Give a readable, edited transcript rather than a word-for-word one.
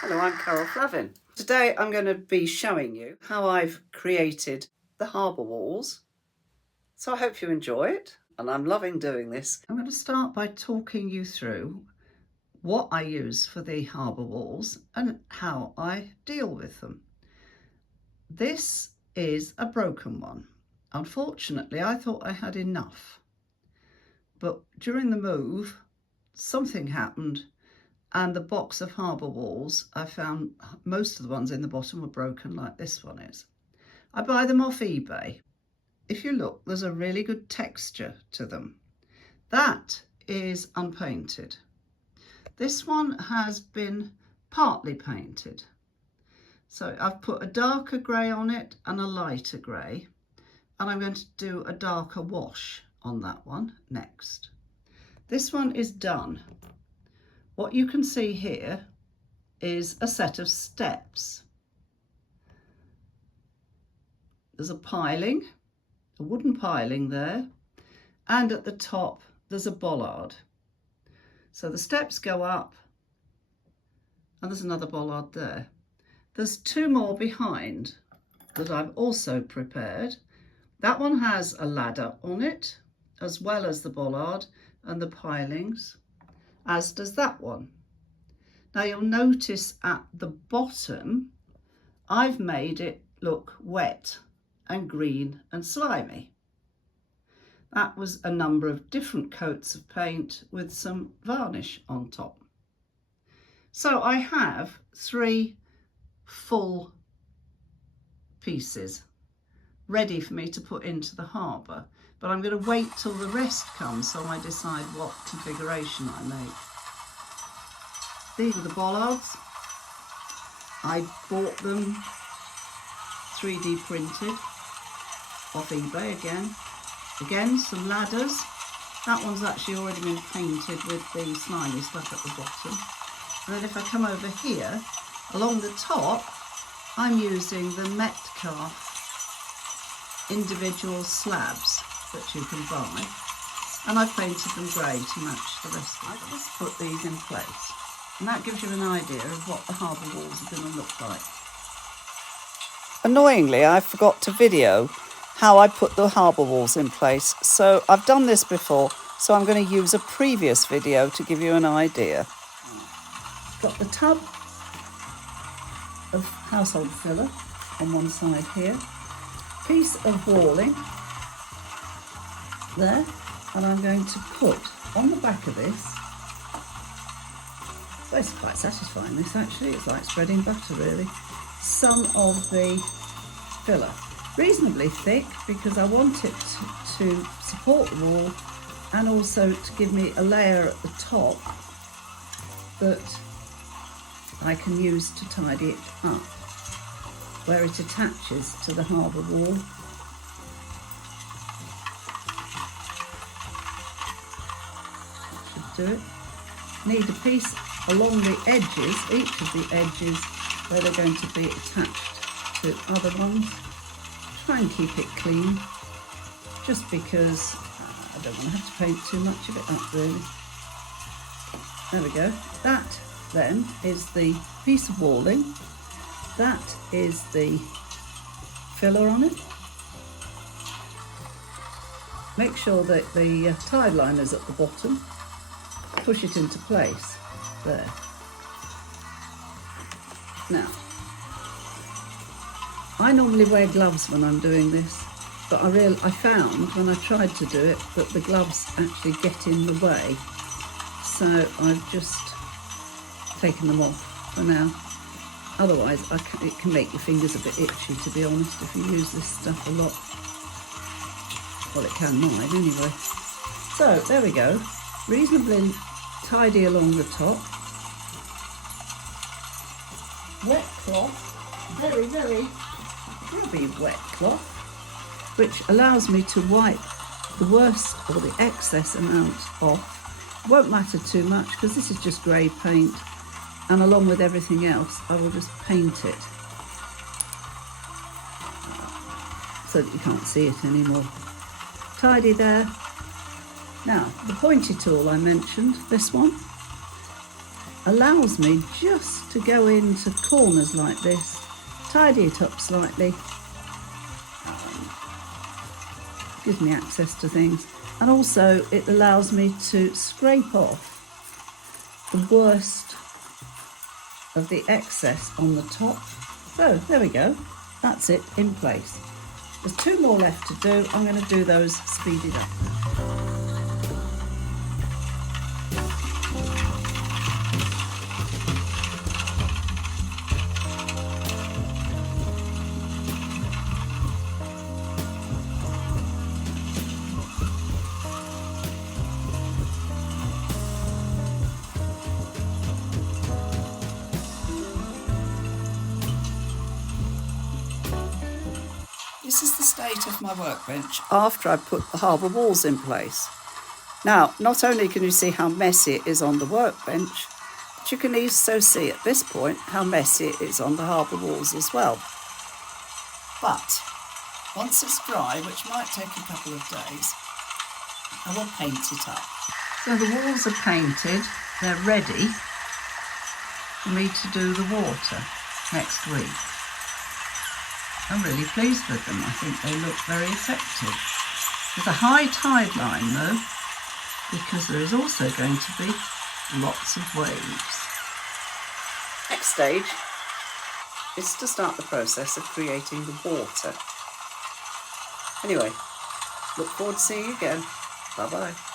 Hello, I'm Carol Flavin. Today I'm going to be showing you how I've created the harbour walls. So I hope you enjoy it, and I'm loving doing this. I'm going to start by talking you through what I use for the harbour walls and how I deal with them. This is a broken one. Unfortunately, I thought I had enough, but during the move something happened and the box of harbour walls, I found most of the ones in the bottom were broken like this one is. I buy them off eBay. If you look, there's a really good texture to them. That is unpainted. This one has been partly painted. So I've put a darker grey on it and a lighter grey, and I'm going to do a darker wash on that one next. This one is done. What you can see here is a set of steps. There's a piling, a wooden piling there, and at the top there's a bollard. So the steps go up and there's another bollard there. There's two more behind that I've also prepared. That one has a ladder on it, as well as the bollard and the pilings, as does that one. Now you'll notice at the bottom I've made it look wet and green and slimy. That was a number of different coats of paint with some varnish on top. So I have 3 full pieces ready for me to put into the harbour, but I'm going to wait till the rest comes so I decide what configuration I make. These are the bollards. I bought them 3D printed off eBay again. Again, some ladders. That one's actually already been painted with the slimy stuff at the bottom. And then if I come over here, along the top, I'm using the Metcalf individual slabs that you can buy, and I've painted them grey to match the rest of them. I just put these in place, and that gives you an idea of what the harbour walls are going to look like. Annoyingly, I forgot to video how I put the harbour walls in place, so I've done this before, so I'm going to use a previous video to give you an idea. Got the tub of household filler on one side here, piece of walling there, and I'm going to put on the back of this, well, it's quite satisfying this actually, it's like spreading butter really, some of the filler. Reasonably thick because I want it to support the wall and also to give me a layer at the top that I can use to tidy it up where it attaches to the harbour wall. That should do it. Need a piece along the edges, each of the edges where they're going to be attached to other ones. Try and keep it clean, just because I don't want to have to paint too much of it up really. There we go. That then is the piece of walling. That is the filler on it. Make sure that the tide liner's at the bottom. Push it into place there. Now, I normally wear gloves when I'm doing this, but I found when I tried to do it that the gloves actually get in the way, so I've just taken them off for now. Otherwise it can make your fingers a bit itchy, to be honest, if you use this stuff a lot. Well, it can mine anyway. So there we go, reasonably tidy along the top. Wet cloth, very, very grubby wet cloth, which allows me to wipe the worst or the excess amount off. Won't matter too much because this is just grey paint, and along with everything else I will just paint it so that you can't see it anymore. Tidy there. Now the pointy tool I mentioned, this one, allows me just to go into corners like this, tidy it up slightly, gives me access to things, and also it allows me to scrape off the worst of the excess on the top. So there we go, that's it in place. There's 2 more left to do. I'm going to do those speeded up. This is the state of my workbench after I put the harbour walls in place. Now, not only can you see how messy it is on the workbench, but you can also see at this point how messy it is on the harbour walls as well. But once it's dry, which might take a couple of days, I will paint it up. So the walls are painted, they're ready for me to do the water next week. I'm really pleased with them. I think they look very effective. There's a high tide line though, because there is also going to be lots of waves. Next stage is to start the process of creating the water. Anyway, look forward to seeing you again. Bye bye.